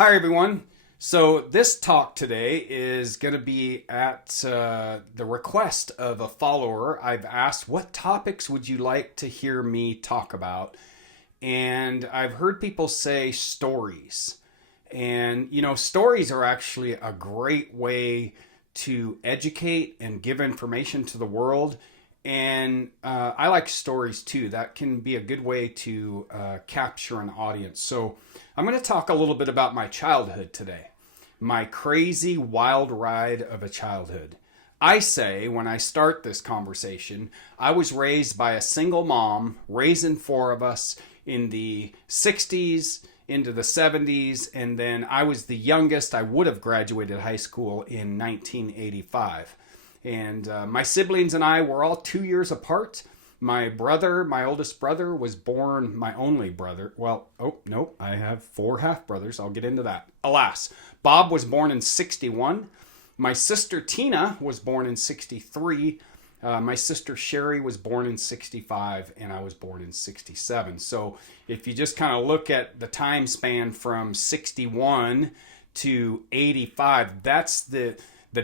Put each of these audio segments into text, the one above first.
Hi, everyone. So, this talk today is going to be at the request of a follower. I've asked, what topics would you like to hear me talk about? And I've heard people say stories. And, stories are actually a great way to educate and give information to the world. And I like stories too. That can be a good way to capture an audience. So I'm going to talk a little bit about my childhood today, my crazy wild ride of a childhood. I say when I start this conversation, I was raised by a single mom, raising four of us in the 60s into the 70s, and then I was the youngest. I would have graduated high school in 1985. And my siblings and I were all 2 years apart. My oldest brother, was born, my only brother. Well, oh, no, I have four half brothers. I'll get into that. Alas, Bob was born in 61. My sister Tina was born in 63. My sister Sherry was born in 65, and I was born in 67. So if you just kind of look at the time span from 61 to 85, that's the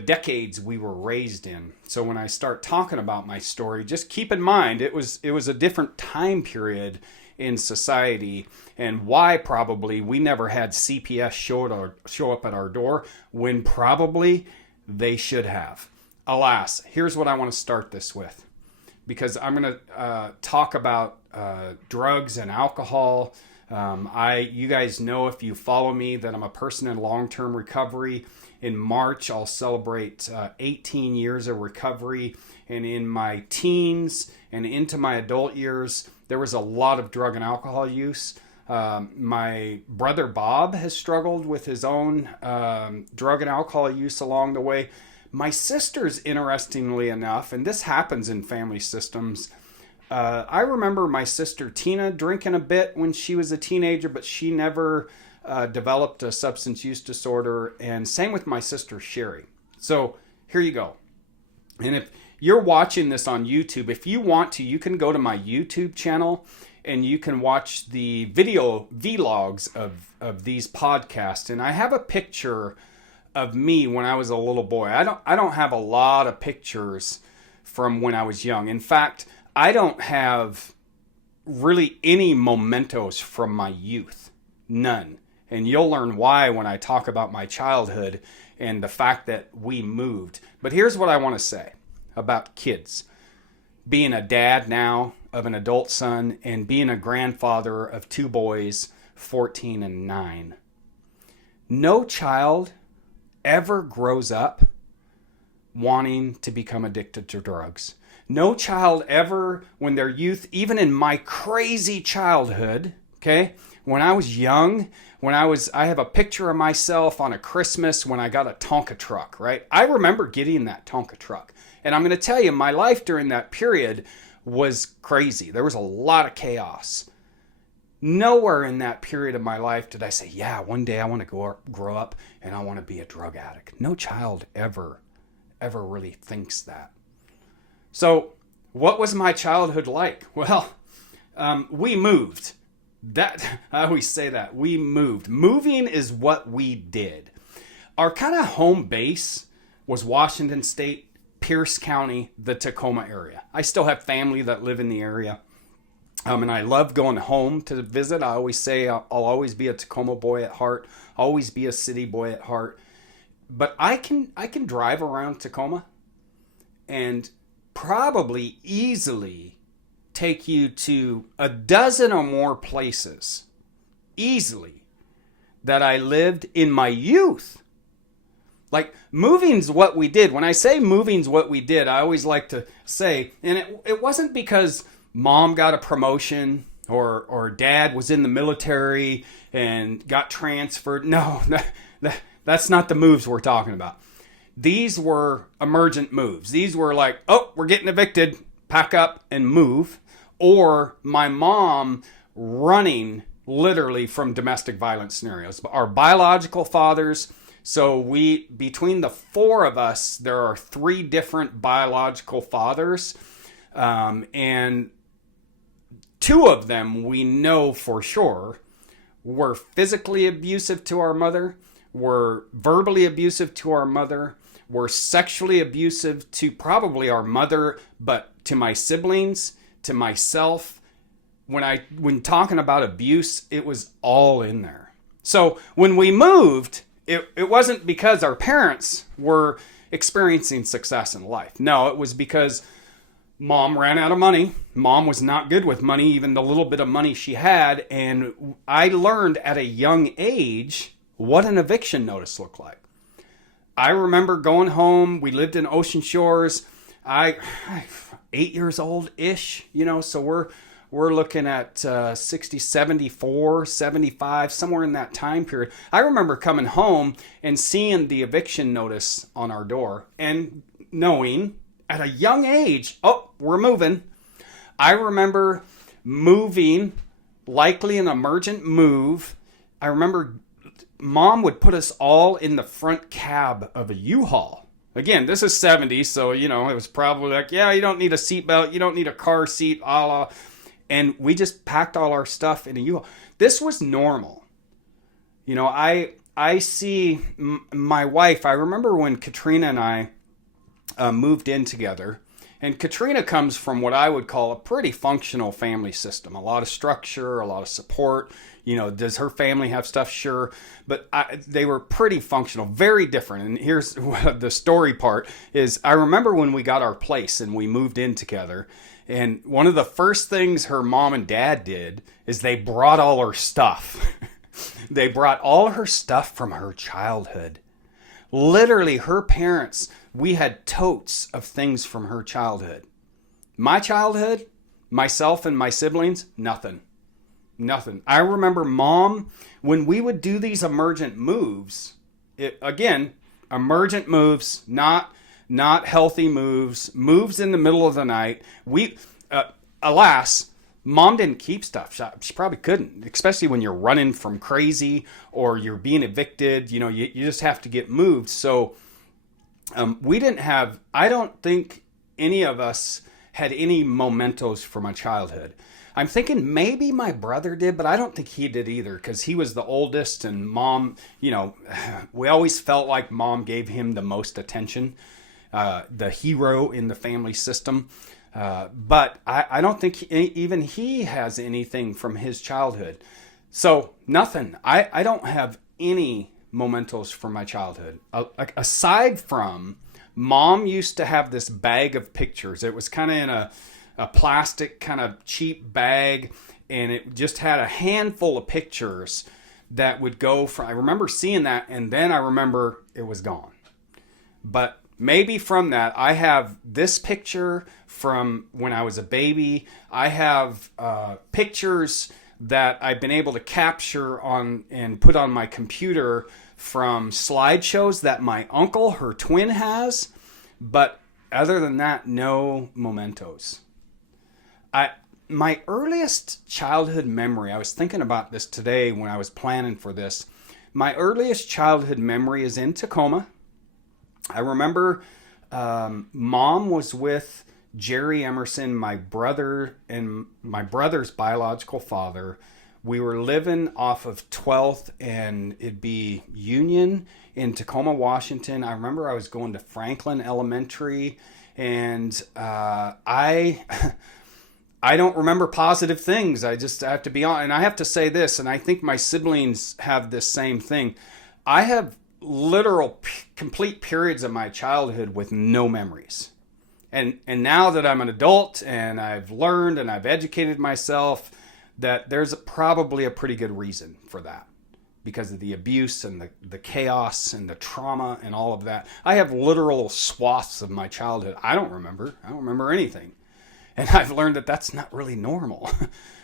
decades we were raised in. So when I start talking about my story, just keep in mind it was a different time period in society, and why probably we never had CPS show up at our door when probably they should have. Alas, here's what I want to start this with, because I'm going to talk about drugs and alcohol. You guys know, if you follow me, that I'm a person in long-term recovery. In March, I'll celebrate 18 years of recovery. And in my teens and into my adult years, there was a lot of drug and alcohol use. My brother Bob has struggled with his own drug and alcohol use along the way. My sisters, interestingly enough, and this happens in family systems, I remember my sister Tina drinking a bit when she was a teenager, but she never developed a substance use disorder, and same with my sister Sherry. So here you go. And if you're watching this on YouTube, if you want to, you can go to my YouTube channel and you can watch the video vlogs of these podcasts. And I have a picture of me when I was a little boy. I don't have a lot of pictures from when I was young. In fact, I don't have really any mementos from my youth. None. And you'll learn why when I talk about my childhood and the fact that we moved. But here's what I want to say about kids. Being a dad now of an adult son and being a grandfather of two boys, 14 and 9. No child ever grows up wanting to become addicted to drugs. No child ever, when they're youth, even in my crazy childhood, okay, when I was young, I have a picture of myself on a Christmas when I got a Tonka truck, right? I remember getting that Tonka truck. And I'm going to tell you, my life during that period was crazy. There was a lot of chaos. Nowhere in that period of my life did I say, yeah, one day I want to grow up and I want to be a drug addict. No child ever really thinks that. So what was my childhood like? Well, we moved. I always say that. We moved. Moving is what we did. Our kind of home base was Washington State, Pierce County, the Tacoma area. I still have family that live in the area. And I love going home to visit. I always say I'll always be a Tacoma boy at heart, always be a city boy at heart. But I can drive around Tacoma and probably easily take you to a dozen or more places, easily, that I lived in my youth. Like, moving's what we did. When I say moving's what we did, I always like to say, and it wasn't because mom got a promotion or dad was in the military and got transferred. No, that's not the moves we're talking about. These were emergent moves. These were like, oh, we're getting evicted, pack up and move. Or my mom running literally from domestic violence scenarios. Our biological fathers, so between the four of us, there are 3 different biological fathers. And 2 of them we know for sure were physically abusive to our mother, were verbally abusive to our mother, were sexually abusive to probably our mother, but to my siblings, to myself. When talking about abuse, it was all in there. So when we moved, it wasn't because our parents were experiencing success in life. No, it was because mom ran out of money. Mom was not good with money, even the little bit of money she had. And I learned at a young age what an eviction notice looked like. I remember going home. We lived in Ocean Shores. I 8 years old ish, so we're looking at 60, 74, 75, somewhere in that time period. I remember coming home and seeing the eviction notice on our door and knowing at a young age, oh, we're moving. I remember moving, likely an emergent move. I remember Mom would put us all in the front cab of a U-Haul. Again, this is 70s, so, it was probably like, yeah, you don't need a seatbelt, you don't need a car seat, a la. And we just packed all our stuff in a U-Haul. This was normal. I see my wife. I remember when Katrina and I moved in together. And Katrina comes from what I would call a pretty functional family system. A lot of structure, a lot of support. Does her family have stuff? Sure. But they were pretty functional, very different. And here's the story part is I remember when we got our place and we moved in together. And one of the first things her mom and dad did is they brought all her stuff. They brought all her stuff from her childhood. Literally, her parents, we had totes of things from her childhood. My childhood, myself and my siblings, nothing. I remember Mom, when we would do these emergent moves, emergent moves, not healthy moves in the middle of the night. Alas, Mom didn't keep stuff. She probably couldn't, especially when you're running from crazy or you're being evicted. You just have to get moved. So we didn't have, I don't think any of us had any mementos from my childhood. I'm thinking maybe my brother did, but I don't think he did either because he was the oldest and Mom, we always felt like Mom gave him the most attention, the hero in the family system. But I don't think even he has anything from his childhood. So nothing. I don't have any mementos from my childhood. Aside from Mom used to have this bag of pictures. It was kind of in a plastic kind of cheap bag, and it just had a handful of pictures that would go from, I remember seeing that, and then I remember it was gone. But maybe from that, I have this picture from when I was a baby. I have pictures that I've been able to capture on and put on my computer from slideshows that my uncle, her twin, has. But other than that, no mementos. My earliest childhood memory, I was thinking about this today when I was planning for this. My earliest childhood memory is in Tacoma. I remember Mom was with Jerry Emerson, my brother, and my brother's biological father. We were living off of 12th and it'd be Union in Tacoma, Washington. I remember I was going to Franklin Elementary, and I don't remember positive things. I have to be honest. And I have to say this, and I think my siblings have this same thing. I have literal complete periods of my childhood with no memories. And now that I'm an adult and I've learned and I've educated myself, that there's probably a pretty good reason for that. Because of the abuse and the chaos and the trauma and all of that. I have literal swaths of my childhood. I don't remember anything. And I've learned that that's not really normal.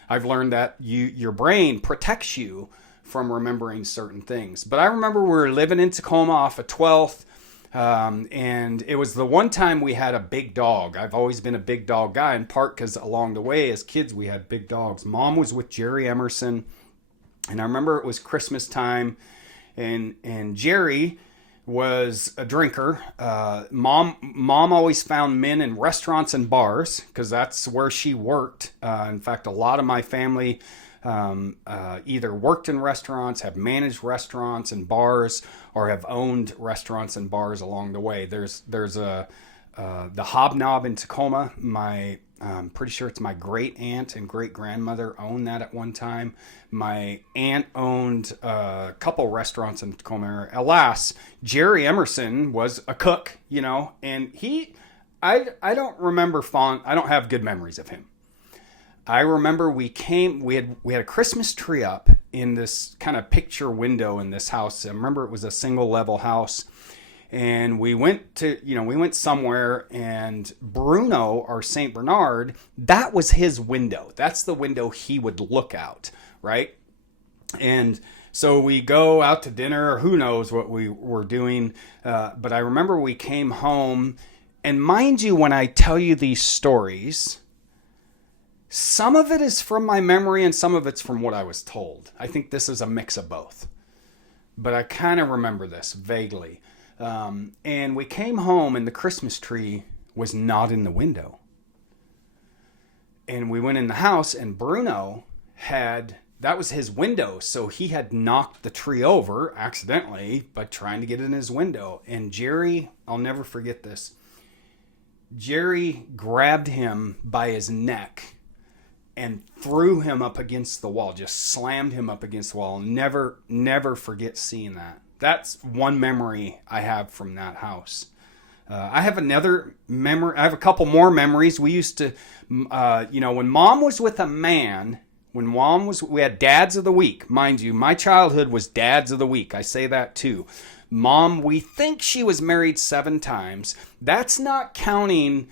I've learned that your brain protects you from remembering certain things. But I remember we were living in Tacoma off of 12th, and it was the one time we had a big dog. I've always been a big dog guy, in part because along the way as kids we had big dogs. Mom was with Jerry Emerson, and I remember it was Christmas time, and Jerry was a drinker. Mom always found men in restaurants and bars because that's where she worked. In fact, a lot of my family either worked in restaurants, have managed restaurants and bars, or have owned restaurants and bars along the way. There's a the Hobnob in Tacoma. I'm pretty sure it's my great aunt and great grandmother owned that at one time. My aunt owned a couple restaurants in Tacoma. Alas, Jerry Emerson was a cook, and I don't remember I don't have good memories of him. I remember we had a Christmas tree up in this kind of picture window in this house. I remember it was a single level house. And we went somewhere, and Bruno, our St. Bernard, that was his window. That's the window he would look out, right? And so we go out to dinner, or who knows what we were doing. But I remember we came home, and mind you, when I tell you these stories, some of it is from my memory and some of it's from what I was told. I think this is a mix of both. But I kind of remember this vaguely. And we came home and the Christmas tree was not in the window. And we went in the house and Bruno that was his window. So he had knocked the tree over accidentally by trying to get in his window. And Jerry, I'll never forget this. Jerry grabbed him by his neck and threw him up against the wall, just slammed him up against the wall. Never forget seeing that. That's one memory I have from that house. I have another memory. I have a couple more memories. We used to, when Mom was with a man, we had dads of the week. Mind you, my childhood was dads of the week. I say that too. Mom, we think she was married 7 times. That's not counting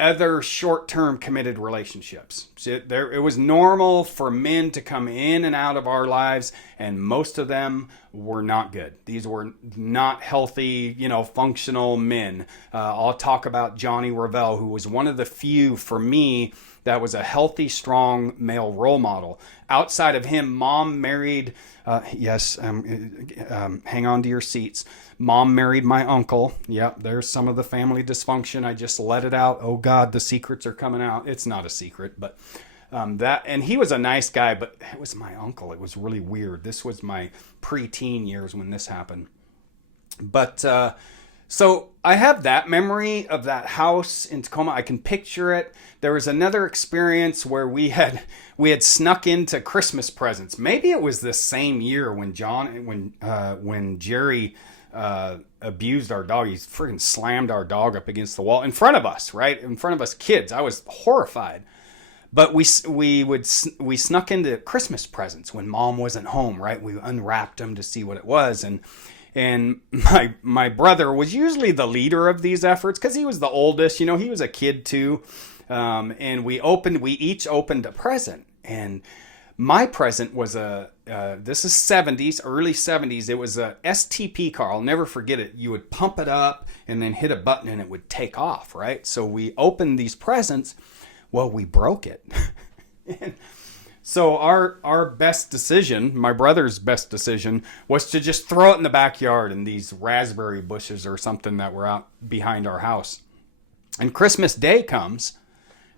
other short-term committed relationships. It was normal for men to come in and out of our lives, and most of them were not good. These were not healthy, functional men. I'll talk about Johnny Revelle, who was one of the few for me that was a healthy, strong male role model. Outside of him, Mom married, hang on to your seats. Mom married my uncle. Yep, there's some of the family dysfunction. I just let it out. Oh God, the secrets are coming out. It's not a secret, but and he was a nice guy, but it was my uncle. It was really weird. This was my preteen years when this happened. But so I have that memory of that house in Tacoma. I can picture it. There was another experience where we had snuck into Christmas presents. Maybe it was the same year when Jerry abused our dog. He freaking slammed our dog up against the wall in front of us, right? In front of us kids. I was horrified. But we snuck into Christmas presents when Mom wasn't home, right? We unwrapped them to see what it was, and my brother was usually the leader of these efforts because he was the oldest. He was a kid too, and we each opened a present, and my present was this is 70s, early 70s. It was a STP car. I'll never forget it. You would pump it up and then hit a button and it would take off, right? So we opened these presents. Well, we broke it. So our best decision, my brother's best decision, was to just throw it in the backyard in these raspberry bushes or something that were out behind our house. And Christmas Day comes.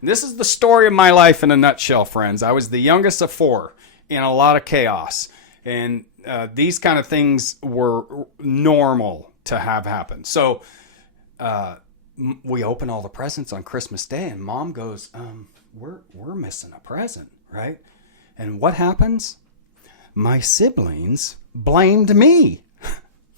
And this is the story of my life in a nutshell, friends. I was the youngest of 4 in a lot of chaos. And these kind of things were normal to have happen. So we open all the presents on Christmas Day, and Mom goes, we're missing a present, right? And what happens? My siblings blamed me.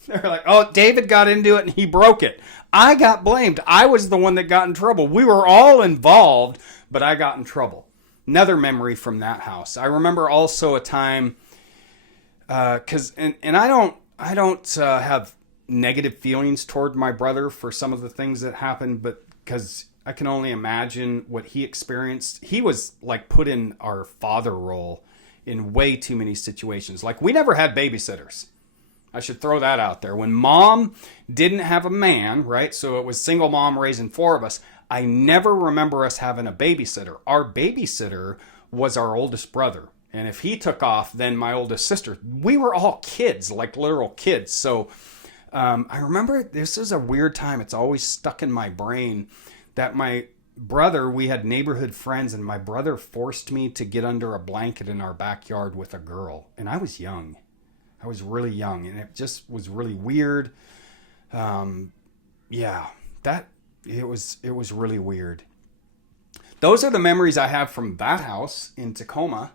They're like, oh, David got into it and he broke it. I got blamed. I was the one that got in trouble. We were all involved, but I got in trouble. Another memory from that house. I remember also a time, I don't have negative feelings toward my brother for some of the things that happened, but because I can only imagine what he experienced. He was like put in our father role in way too many situations. Like, we never had babysitters. I should throw that out there. When Mom didn't have a man, right? So it was single mom raising 4 of us. I never remember us having a babysitter. Our babysitter was our oldest brother. And if he took off, then my oldest sister. We were all kids, like literal kids. So I remember this is a weird time. It's always stuck in my brain that my brother, we had neighborhood friends, and my brother forced me to get under a blanket in our backyard with a girl. And I was young. I was really young, and it just was really weird. Yeah, that it was really weird. Those are the memories I have from that house in Tacoma.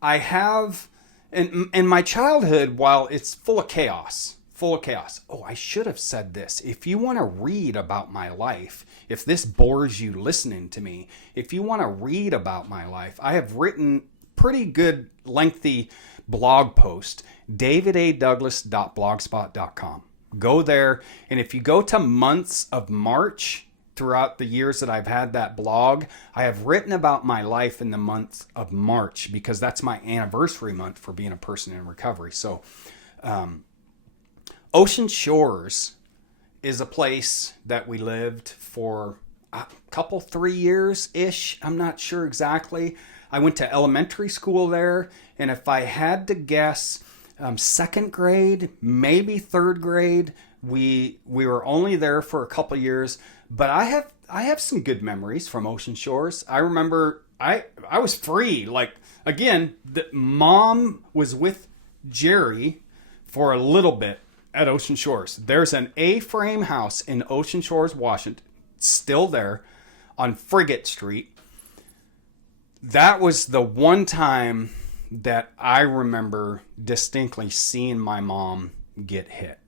I have, in my childhood, while it's full of chaos, full of chaos. Oh, I should have said this. If you want to read about my life, if this bores you listening to me, if you want to read about my life, I have written pretty good lengthy blog post, davidadouglas.blogspot.com. Go there, and if you go to months of March, throughout the years that I've had that blog, I have written about my life in the month of March because that's my anniversary month for being a person in recovery. So, Ocean Shores is a place that we lived for a couple, 3 years-ish. I'm not sure exactly. I went to elementary school there, and if I had to guess, second grade, maybe third grade, we were only there for a couple years. But I have some good memories from Ocean Shores. I remember I was free. Like, again, the mom was with Jerry for a little bit at Ocean Shores. There's an A-frame house in Ocean Shores, Washington, still there on Frigate Street. That was the one time that I remember distinctly seeing my mom get hit.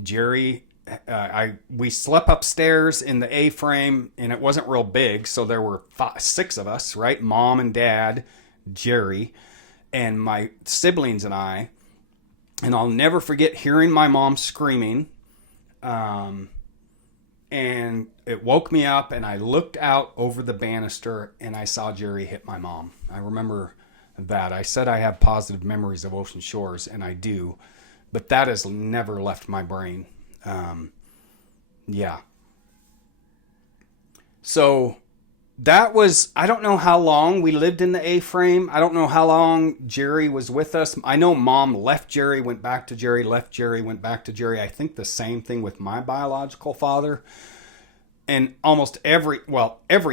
Jerry, we slept upstairs in the A-frame, and it wasn't real big, so there were 6 of us, right? Mom and Dad, Jerry, and my siblings and I. And I'll never forget hearing my mom screaming, and it woke me up, and I looked out over the banister, and I saw Jerry hit my mom. I remember that. I said I have positive memories of Ocean Shores, and I do, but that has never left my brain. Yeah. So that was, I don't know how long we lived in the A-frame. I don't know how long Jerry was with us. I know Mom left Jerry, went back to Jerry, left Jerry, went back to Jerry. I think the same thing with my biological father. And almost every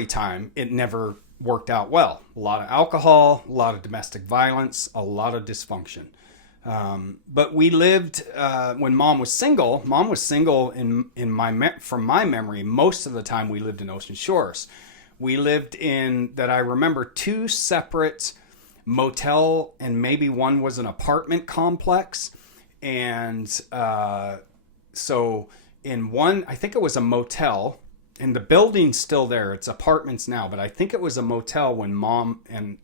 time it never worked out well. A lot of alcohol, a lot of domestic violence, a lot of dysfunction. But we lived, when Mom was single from my memory, most of the time we lived in Ocean Shores. We lived in, that I remember, 2 separate motel, and maybe one was an apartment complex. And so in one, I think it was a motel, and the building's still there. It's apartments now, but I think it was a motel when Mom and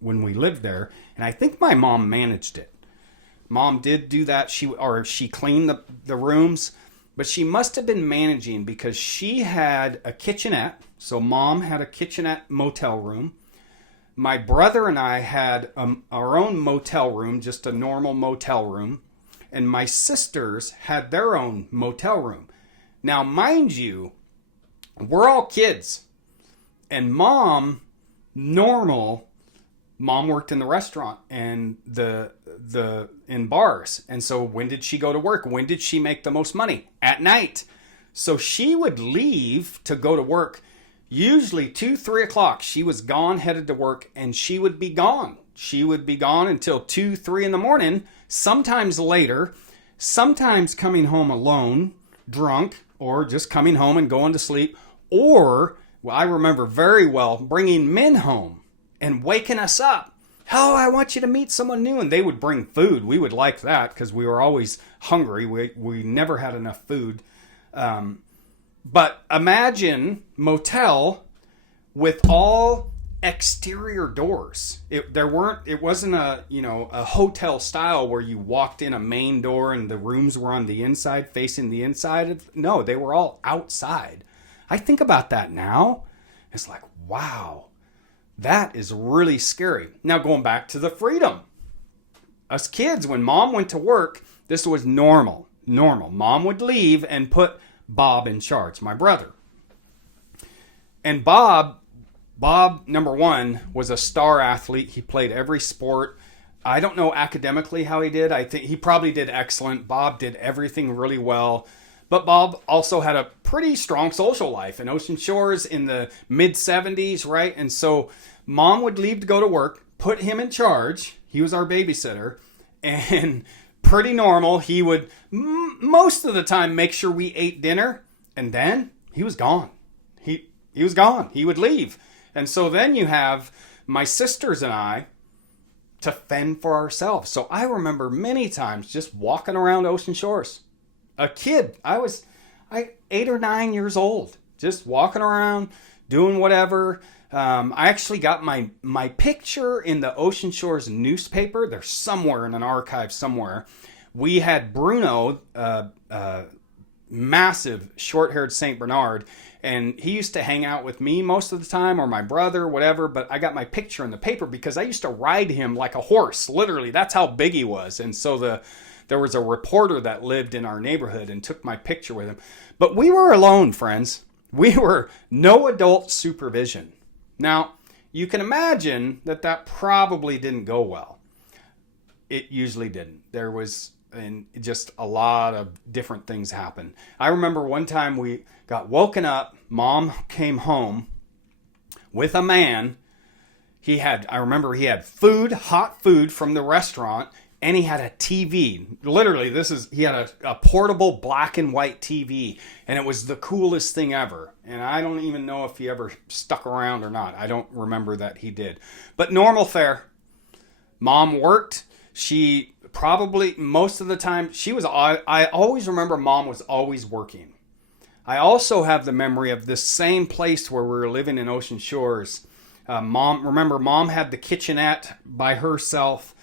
when we lived there. And I think my mom managed it. Mom did do that. She cleaned the rooms, but she must have been managing because she had a kitchenette. So Mom had a kitchenette motel room. My brother and I had our own motel room, just a normal motel room. And my sisters had their own motel room. Now, mind you, we're all kids. And Mom worked in the restaurant and in bars. And so when did she go to work? When did she make the most money? At night. So she would leave to go to work. Usually 2-3 o'clock, she was gone, headed to work, and she would be gone. She would be gone until 2-3 in the morning, sometimes later, sometimes coming home alone, drunk, or just coming home and going to sleep. Or, well, I remember very well bringing men home and waking us up. Oh, I want you to meet someone new. And they would bring food. We would like that because we were always hungry. We never had enough food. But imagine motel with all exterior doors. It wasn't a hotel style where you walked in a main door and the rooms were on the inside, facing the inside. No, they were all outside. I think about that now. It's like, wow. That is really scary. Now, going back to the freedom. Us kids, when Mom went to work, this was normal. Mom would leave and put Bob in charge, my brother. And Bob, number one, was a star athlete. He played every sport. I don't know academically how he did. I think he probably did excellent. Bob did everything really well. But Bob also had a pretty strong social life in Ocean Shores in the mid 70s, right? And so mom would leave to go to work, put him in charge. He was our babysitter. And pretty normal, he would most of the time make sure we ate dinner, and then he was gone. He was gone. He would leave. And so then you have my sisters and I to fend for ourselves. So I remember many times just walking around Ocean Shores. A kid. I 8 or 9 years old, just walking around, doing whatever. I actually got my picture in the Ocean Shores newspaper. They're somewhere in an archive somewhere. We had Bruno, massive short-haired Saint Bernard, and he used to hang out with me most of the time, or my brother, whatever. But I got my picture in the paper because I used to ride him like a horse. Literally, that's how big he was. And so there was a reporter that lived in our neighborhood and took my picture with him. But we were alone, friends. We were no adult supervision. Now, you can imagine that probably didn't go well. It usually didn't. There was just a lot of different things happened. I remember one time we got woken up. Mom came home with a man. I remember he had food, hot food from the restaurant, and he had a TV. Literally, he had a portable black and white TV, and it was the coolest thing ever. And I don't even know if he ever stuck around or not. I don't remember that he did. But normal fare. Mom worked. She probably, most of the time, I always remember Mom was always working. I also have the memory of this same place where we were living in Ocean Shores. Mom had the kitchenette by herself.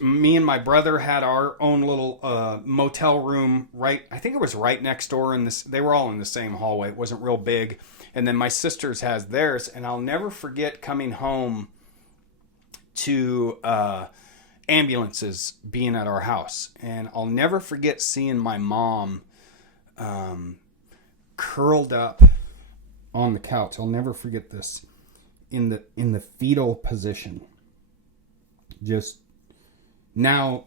Me and my brother had our own little motel room I think it was right next door they were all in the same hallway. It wasn't real big. And then my sister's has theirs. And I'll never forget coming home to ambulances being at our house. And I'll never forget seeing my mom curled up on the couch. I'll never forget this, in the fetal position. Just now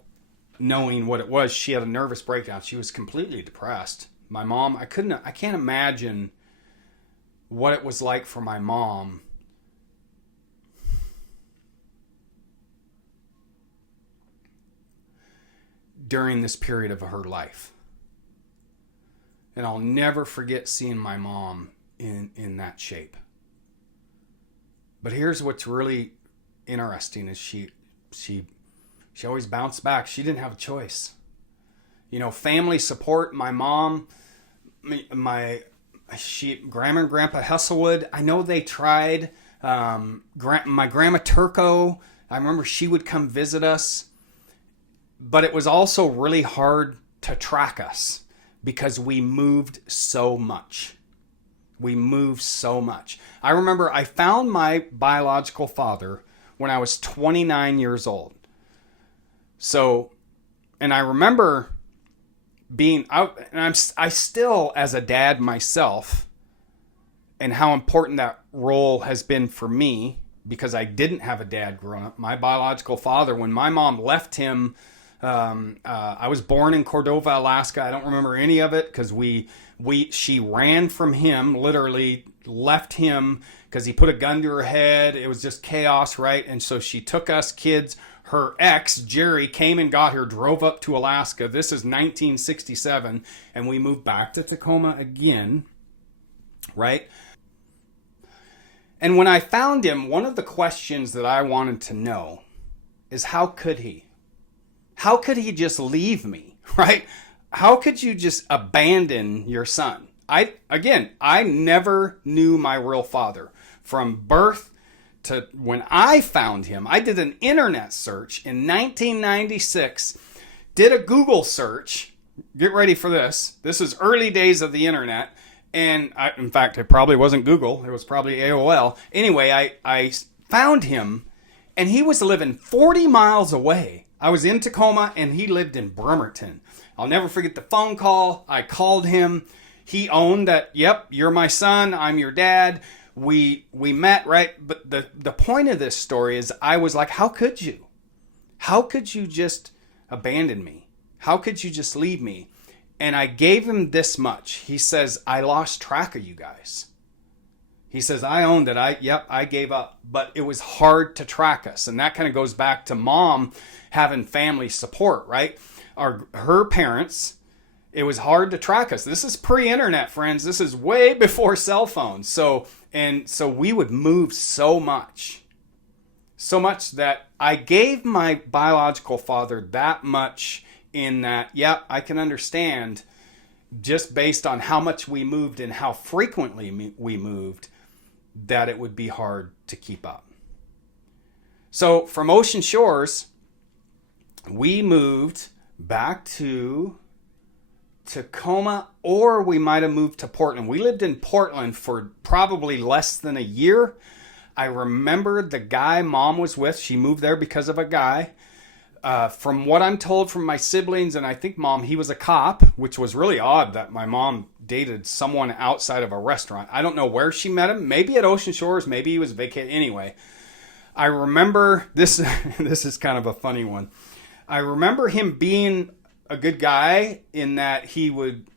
knowing what it was, she had a nervous breakdown. She was completely depressed. My mom, I can't imagine what it was like for my mom during this period of her life. And I'll never forget seeing my mom in that shape. But here's what's really interesting is she always bounced back. She didn't have a choice. Family support. My mom, grandma and grandpa Hesselwood, I know they tried. My grandma Turco, I remember she would come visit us. But it was also really hard to track us because we moved so much. I remember I found my biological father when I was 29 years old. So, and I remember being out, and I still, as a dad myself, and how important that role has been for me, because I didn't have a dad growing up. My biological father, when my mom left him, I was born in Cordova, Alaska. I don't remember any of it because she ran from him, literally left him because he put a gun to her head. It was just chaos, right? And so she took us kids. Her ex, Jerry, came and got her, drove up to Alaska. This is 1967, and we moved back to Tacoma again, right? And when I found him, one of the questions that I wanted to know is how could he? How could he just leave me, right? How could you just abandon your son? I never knew my real father. From birth to when I found him, I did an internet search in 1996, did a Google search. Get ready for this. This is early days of the internet. And in fact, it probably wasn't Google. It was probably AOL. Anyway, I found him, and he was living 40 miles away. I was in Tacoma, and he lived in Bremerton. I'll never forget the phone call. I called him. He owned that, yep, you're my son. I'm your dad. We met, right? But the point of this story is I was like, how could you? How could you just abandon me? How could you just leave me? And I gave him this much. He says, I lost track of you guys. He says, I owned it. I gave up. But it was hard to track us. And that kind of goes back to mom having family support, right? Her parents, it was hard to track us. This is pre-internet, friends. This is way before cell phones. So we would move so much that I gave my biological father that much, in that, I can understand, just based on how much we moved and how frequently we moved, that it would be hard to keep up. So from Ocean Shores, we moved back to Tacoma, or we might have moved to Portland. We lived in Portland for probably less than a year. I remember the guy mom was with. She moved there because of a guy. From what I'm told from my siblings, and I think mom, he was a cop, which was really odd that my mom dated someone outside of a restaurant. I don't know where she met him. Maybe at Ocean Shores. Maybe he was vacating. Anyway, I remember this. This is kind of a funny one. I remember him being a good guy in that he would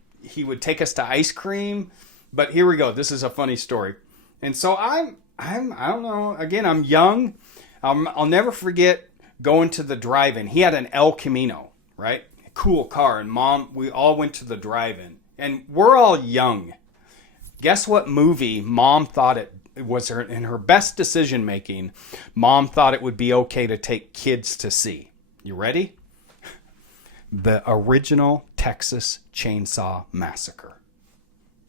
take us to ice cream. But here we go. This is a funny story. And so I don't know. Again, I'm young. I'll never forget going to the drive-in. He had an El Camino, right? Cool car. And mom, we all went to the drive-in. And we're all young. Guess what movie mom thought it was in her best decision making? Mom thought it would be okay to take kids to see. You ready? The original Texas Chainsaw Massacre.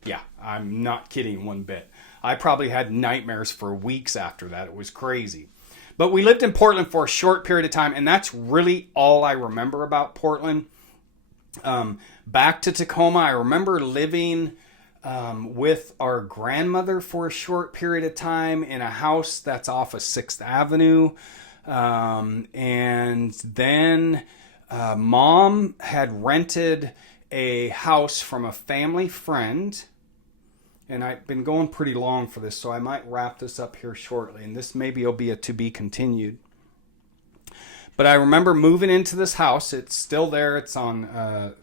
Yeah, I'm not kidding one bit. I probably had nightmares for weeks after that. It was crazy. But we lived in Portland for a short period of time, and that's really all I remember about Portland. Back to Tacoma, I remember living with our grandmother for a short period of time in a house that's off of 6th Avenue. And then mom had rented a house from a family friend. And I've been going pretty long for this, so I might wrap this up here shortly. And this maybe will be a to be continued. But I remember moving into this house. It's still there. It's on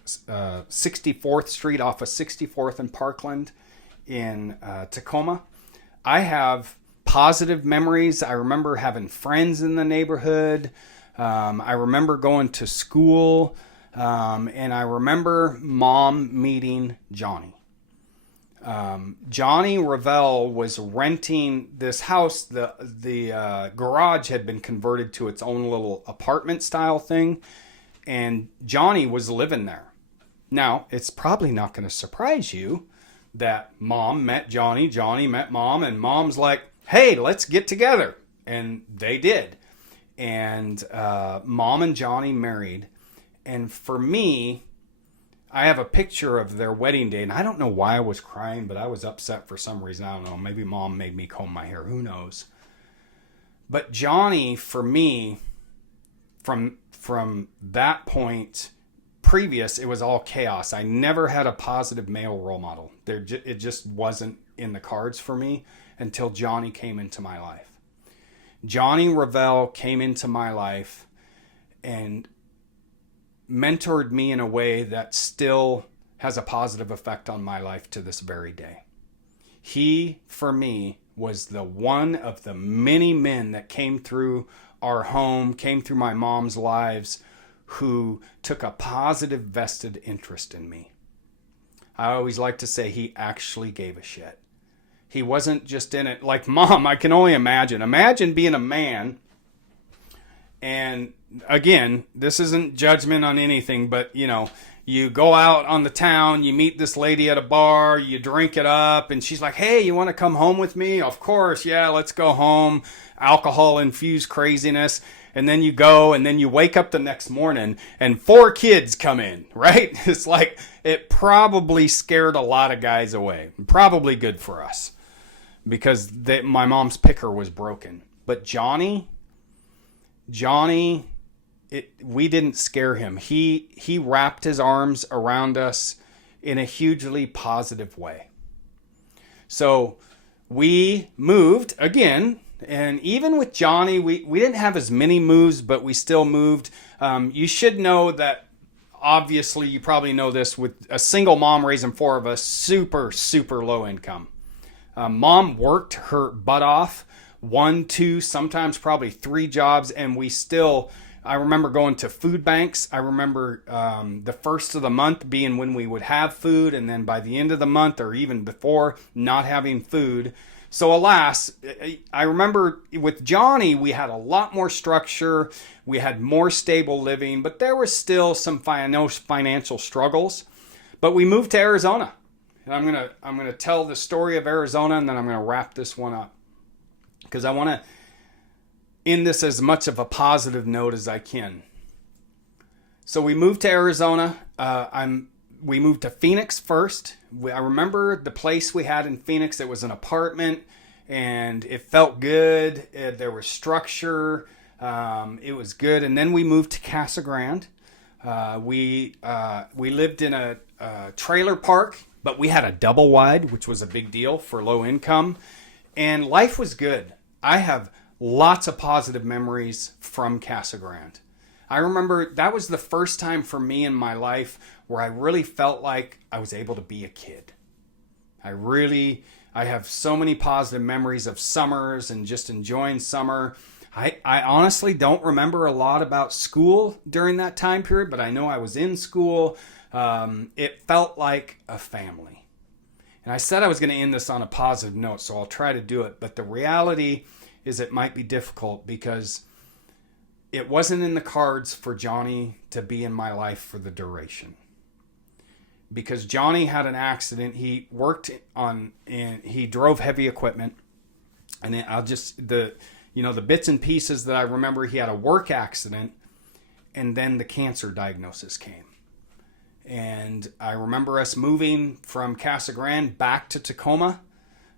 64th Street off of 64th and Parkland in Tacoma. I have positive memories. I remember having friends in the neighborhood. I remember going to school. And I remember mom meeting Johnny. Johnny Revelle was renting this house. The garage had been converted to its own little apartment style thing, and Johnny was living there. Now, it's probably not going to surprise you that mom met Johnny, Johnny met mom, and mom's like, hey, let's get together. And they did. And mom and Johnny married. And for me, I have a picture of their wedding day, and I don't know why I was crying, but I was upset for some reason. I don't know. Maybe mom made me comb my hair. Who knows? But Johnny, for me, from that point previous, it was all chaos. I never had a positive male role model. It just wasn't in the cards for me until Johnny came into my life. Johnny Revelle came into my life and mentored me in a way that still has a positive effect on my life to this very day. He, for me, was the one of the many men that came through our home, came through my mom's lives, who took a positive vested interest in me. I always like to say he actually gave a shit. He wasn't just in it like mom. I can only imagine. Imagine being a man, and again, this isn't judgment on anything, but you go out on the town, you meet this lady at a bar, you drink it up, and she's like, hey, you want to come home with me? Of course, yeah, let's go home. Alcohol-infused craziness. And then you go, and then you wake up the next morning, and 4 kids come in, right? It's like, it probably scared a lot of guys away. Probably good for us, because my mom's picker was broken. But Johnny, we didn't scare him. He wrapped his arms around us in a hugely positive way. So we moved again, and even with Johnny, we didn't have as many moves, but we still moved. You should know that obviously, you probably know this, with a single mom raising four of us, super, super low income. Mom worked her butt off, one, two, sometimes probably three jobs, and we still, I remember going to food banks. I remember the first of the month being when we would have food, and then by the end of the month or even before, not having food. So alas, I remember with Johnny, we had a lot more structure. We had more stable living, but there was still some financial struggles. But we moved to Arizona. And I'm gonna tell the story of Arizona, and then I'm gonna wrap this one up because I want to end this as much of a positive note as I can. So we moved to Arizona. We moved to Phoenix first. I remember the place we had in Phoenix. It was an apartment, and it felt good. There was structure. It was good. And then we moved to Casa Grande. We lived in a trailer park, but we had a double wide, which was a big deal for low income. And life was good. I have lots of positive memories from Casa Grande. I remember that was the first time for me in my life where I really felt like I was able to be a kid. I have so many positive memories of summers and just enjoying summer. I honestly don't remember a lot about school during that time period, but I know I was in school. It felt like a family. And I said I was going to end this on a positive note, so I'll try to do it. But the reality is it might be difficult because it wasn't in the cards for Johnny to be in my life for the duration. Because Johnny had an accident. He worked and he drove heavy equipment. And then the bits and pieces that I remember, he had a work accident, and then the cancer diagnosis came. And I remember us moving from Casa Grande back to Tacoma.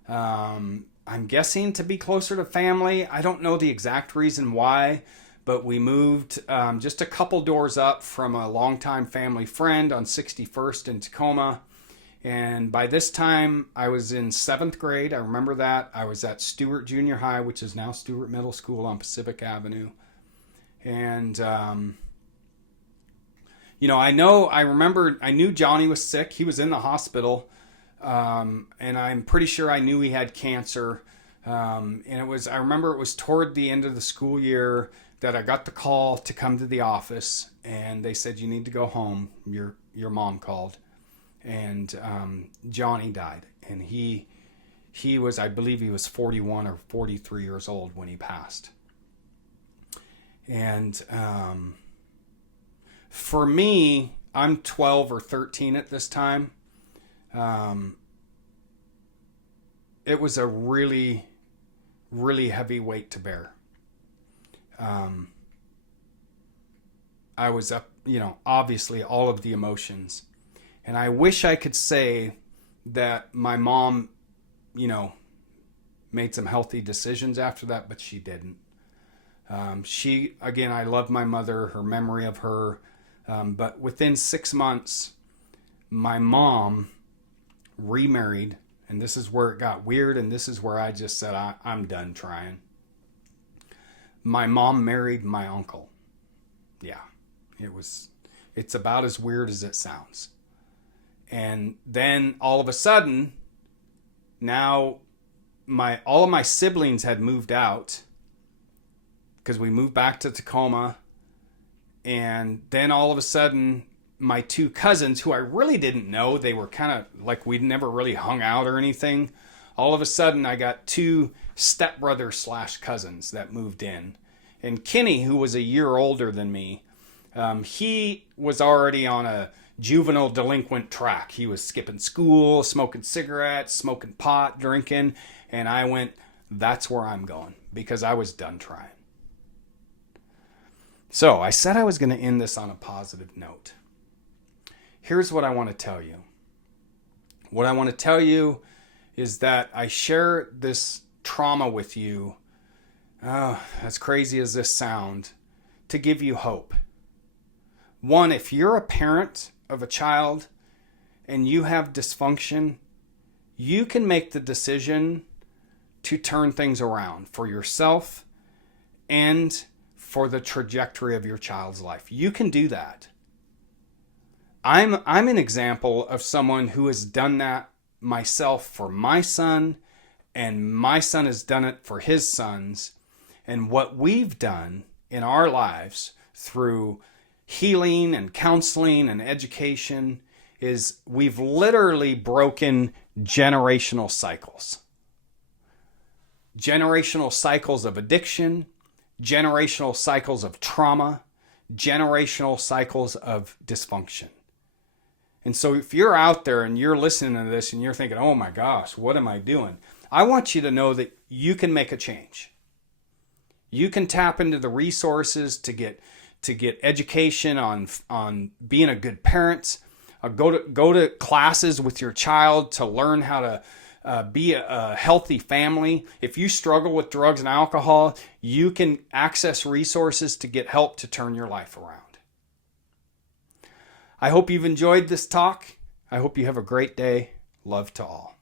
I'm guessing to be closer to family. I don't know the exact reason why, but we moved just a couple doors up from a longtime family friend on 61st in Tacoma. And by this time, I was in 7th grade. I remember that. I was at Stewart Junior High, which is now Stewart Middle School on Pacific Avenue. And, I knew Johnny was sick. He was in the hospital. And I'm pretty sure I knew he had cancer. And I remember it was toward the end of the school year that I got the call to come to the office, and they said, you need to go home. Your mom called. And Johnny died, and he was, I believe he was 41 or 43 years old when he passed. And for me, I'm 12 or 13 at this time. It was a really, really heavy weight to bear. I was up, obviously all of the emotions. And I wish I could say that my mom, made some healthy decisions after that, but she didn't. I love my mother, her memory of her. But within 6 months, my mom remarried, and this is where it got weird, and this is where I just said, I'm done trying. My mom married my uncle. Yeah, it's about as weird as it sounds. And then all of a sudden, now all of my siblings had moved out because we moved back to Tacoma. And then all of a sudden, my two cousins, who I really didn't know, they were kind of like we'd never really hung out or anything. All of a sudden, I got two stepbrothers / cousins that moved in. And Kenny, who was a year older than me, he was already on a juvenile delinquent track. He was skipping school, smoking cigarettes, smoking pot, drinking. And I went, that's where I'm going, because I was done trying. So I said I was going to end this on a positive note. Here's what I want to tell you. What I want to tell you is that I share this trauma with you, as crazy as this sounds, to give you hope. One, if you're a parent of a child and you have dysfunction, you can make the decision to turn things around for yourself and for the trajectory of your child's life. You can do that. I'm an example of someone who has done that myself for my son, and my son has done it for his sons. And what we've done in our lives through healing and counseling and education is we've literally broken generational cycles. Generational cycles of addiction, generational cycles of trauma, generational cycles of dysfunction. And so if you're out there and you're listening to this and you're thinking, oh my gosh, what am I doing? I want you to know that you can make a change. You can tap into the resources to get education on being a good parent. Go to classes with your child to learn how to be a healthy family. If you struggle with drugs and alcohol, you can access resources to get help to turn your life around. I hope you've enjoyed this talk. I hope you have a great day. Love to all.